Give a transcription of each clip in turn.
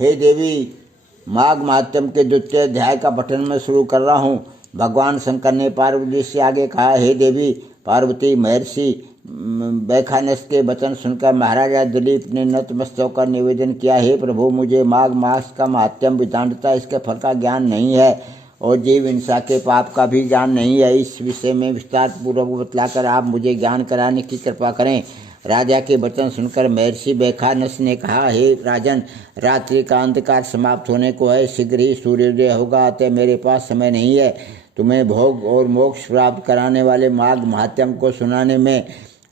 हे देवी, माघ महात्म्य के द्वितीय अध्याय का पठन मैं शुरू कर रहा हूँ। भगवान शंकर ने पार्वती से आगे कहा, हे देवी पार्वती, महर्षि बैखानस के वचन सुनकर महाराजा दिलीप ने नतमस्तक होकर निवेदन किया, हे प्रभु, मुझे माघ मास का महात्म्य विधानता इसके फल का ज्ञान नहीं है और जीव हिंसा के पाप का भी ज्ञान नहीं है। इस विषय में विस्तार पूर्वक बतलाकर आप मुझे ज्ञान कराने की कृपा करें। राजा के वचन सुनकर महर्षि बैखानस ने कहा, हे राजन, रात्रि का अंधकार समाप्त होने को है, शीघ्र ही सूर्योदय होगा, अतः मेरे पास समय नहीं है। तुम्हें भोग और मोक्ष प्राप्त कराने वाले माघ महात्म्य को सुनाने में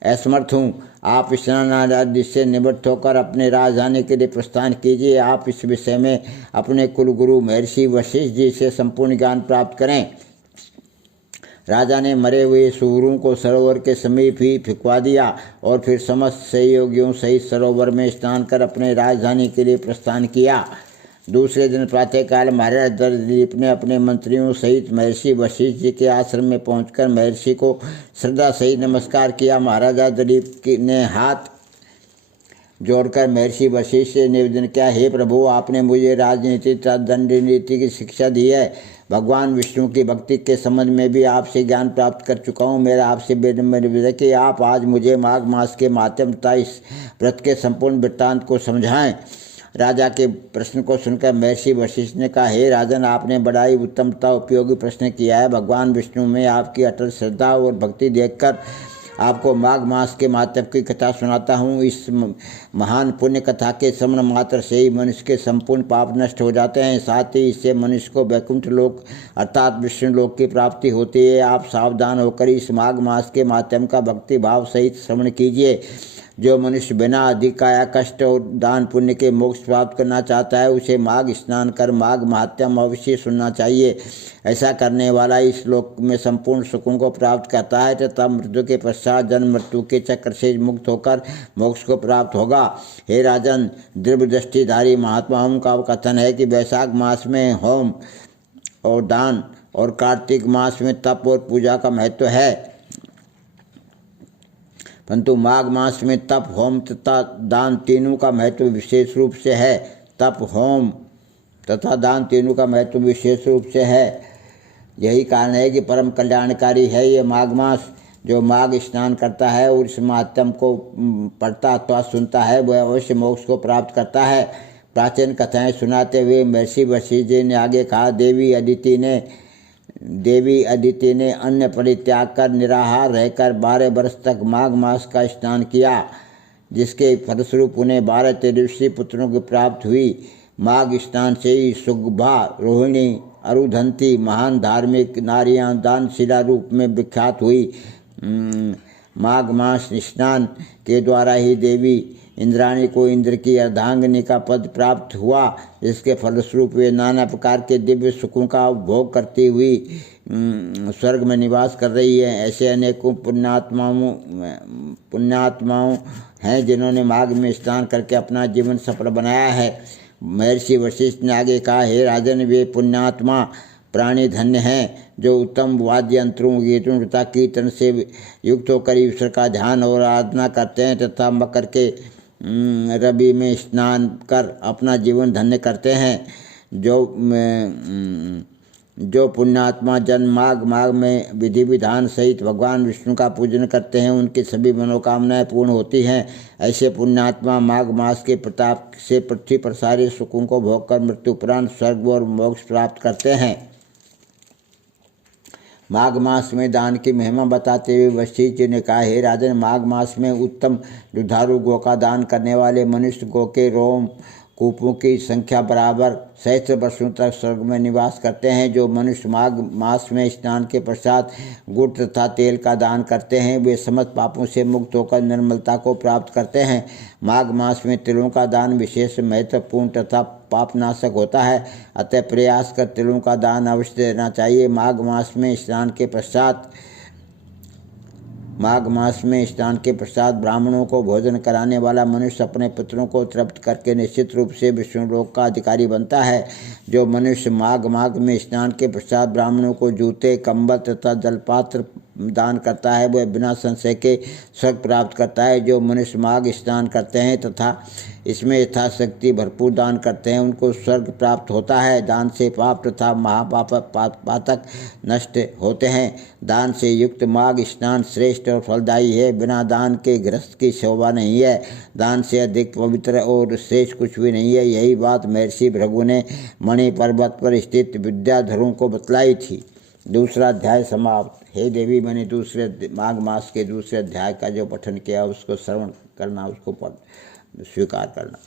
असमर्थ हूँ। आप स्नान आदि से निवृत्त होकर अपने राजधानी के लिए प्रस्थान कीजिए। आप इस विषय में अपने कुलगुरु महर्षि वशिष्ठ जी से संपूर्ण ज्ञान प्राप्त करें। राजा ने मरे हुए सूरों को सरोवर के समीप ही फिकवा दिया और फिर समस्त सहयोगियों सहित सरोवर में स्नान कर अपने राजधानी के लिए प्रस्थान किया। दूसरे दिन प्रातःकाल महाराज दिलीप ने अपने मंत्रियों सहित महर्षि वशिष्ठ जी के आश्रम में पहुंचकर महर्षि को श्रद्धा सहित नमस्कार किया। महाराजा दिलीप ने हाथ जोड़कर महर्षि वशिष्ठ से निवेदन किया, हे प्रभु, आपने मुझे राजनीति तथा दंड नीति की शिक्षा दी है। भगवान विष्णु की भक्ति के संबंध में भी आपसे ज्ञान प्राप्त कर चुका हूँ। मेरा आपसे निवेदन है कि आप आज मुझे माघ मास के माध्यम तथा इस व्रत के संपूर्ण वृत्तांत को समझाएं। राजा के प्रश्न को सुनकर महर्षि वशिष्ठ ने कहा, हे राजन, आपने बड़ा ही उत्तम तथा उपयोगी प्रश्न किया है। भगवान विष्णु में आपकी अटल श्रद्धा और भक्ति देखकर आपको माघ मास के महात्म्य की कथा सुनाता हूँ। इस महान पुण्य कथा के श्रवण मात्र से ही मनुष्य के संपूर्ण पाप नष्ट हो जाते हैं। साथ ही इससे मनुष्य को वैकुंठ लोक अर्थात विष्णु लोक की प्राप्ति होती है। आप सावधान होकर इस माघ मास के माध्यम का भक्ति भाव सहित श्रवण कीजिए। जो मनुष्य बिना अधिक काया कष्ट और दान पुण्य के मोक्ष प्राप्त करना चाहता है, उसे माघ स्नान कर माघ महात्म्य अवश्य सुनना चाहिए। ऐसा करने वाला इस लोक में संपूर्ण सुखों को प्राप्त करता है तथा मृत्यु के पश्चात जन्म मृत्यु के चक्र से मुक्त होकर मोक्ष को प्राप्त होगा। हे राजन, दिव्य दृष्टिधारी महात्माओं का कथन है कि वैशाख मास में होम और दान और कार्तिक मास में तप और पूजा का महत्व है, परंतु माघ मास में तप, होम तथा दान तीनों का महत्व विशेष रूप से है। तप, होम तथा दान तीनों का महत्व विशेष रूप से है। यही कारण है कि परम कल्याणकारी है ये माघ मास। जो माघ स्नान करता है और इस महात्म्य को पढ़ता अथवा सुनता है, वह अवश्य मोक्ष को प्राप्त करता है। प्राचीन कथाएं सुनाते हुए महर्षि वशिष्ठ जी ने आगे कहा, देवी अदिति ने अन्न परित्याग कर निराहार रहकर 12 वर्ष तक माघ मास का स्नान किया, जिसके फलस्वरूप उन्हें 12 तेजस्वी पुत्रों की प्राप्ति हुई। माघ स्नान से ही सुगभा, रोहिणी, अरुधंती महान धार्मिक नारियां दानशिला रूप में विख्यात हुई। माघ मास स्नान के द्वारा ही देवी इंद्राणी को इंद्र की अर्धांगिनी का पद प्राप्त हुआ, जिसके फलस्वरूप वे नाना प्रकार के दिव्य सुखों का उपभोग करती हुई स्वर्ग में निवास कर रही है। ऐसे अनेकों पुण्यात्माओं हैं जिन्होंने माघ में स्नान करके अपना जीवन सफल बनाया है। महर्षि वशिष्ठ ने आगे कहा, हे राजन, वे पुण्यात्मा प्राणी धन्य हैं जो उत्तम वाद्य यंत्रों, गीतों तथा कीर्तन से युक्त होकर ईश्वर का ध्यान और आराधना करते हैं तथा मकर के रवि में स्नान कर अपना जीवन धन्य करते हैं। जो पुण्यात्मा जन माघ में विधि विधान सहित भगवान विष्णु का पूजन करते हैं, उनकी सभी मनोकामनाएं पूर्ण होती हैं। ऐसे पुण्यात्मा माघ मास के प्रताप से पृथ्वी पर सारे सुखों को भोग कर मृत्यु उपरांत स्वर्ग और मोक्ष प्राप्त करते हैं। माघ मास में दान की महिमा बताते हुए वशिष्ठ जी ने कहा, हे राजन, माघ मास में उत्तम दुधारू गो का दान करने वाले मनुष्य गो के रोम कूपों की संख्या बराबर सहस्त्र वर्षों तक स्वर्ग में निवास करते हैं। जो मनुष्य माघ मास में स्नान के पश्चात गुड़ तथा तेल का दान करते हैं, वे समस्त पापों से मुक्त होकर निर्मलता को प्राप्त करते हैं। माघ मास में तिलों का दान विशेष महत्वपूर्ण तथा पापनाशक होता है, अतः प्रयास कर तिलों का दान अवश्य देना चाहिए। माघ मास में स्नान के पश्चात ब्राह्मणों को भोजन कराने वाला मनुष्य अपने पुत्रों को तृप्त करके निश्चित रूप से विष्णु लोक का अधिकारी बनता है। जो मनुष्य माघ में स्नान के पश्चात ब्राह्मणों को जूते, कंबल तथा जलपात्र दान करता है वह बिना संशय के स्वर्ग प्राप्त करता है। जो मनुष्य माघ स्नान करते हैं तथा इसमें यथाशक्ति भरपूर दान करते हैं उनको स्वर्ग प्राप्त होता है। दान से पाप तथा महापातक नष्ट होते हैं। दान से युक्त माघ स्नान श्रेष्ठ और फलदायी है। बिना दान के गृहस्थ की शोभा नहीं है। दान से अधिक पवित्र और श्रेष्ठ कुछ भी नहीं है। यही बात महर्षि भृगु ने मणि पर्वत पर स्थित विद्याधरों को बतलाई थी। दूसरा अध्याय समाप्त। हे देवी, मैंने दूसरे माघ मास के दूसरे अध्याय का जो पठन किया उसको श्रवण करना, उसको स्वीकार करना।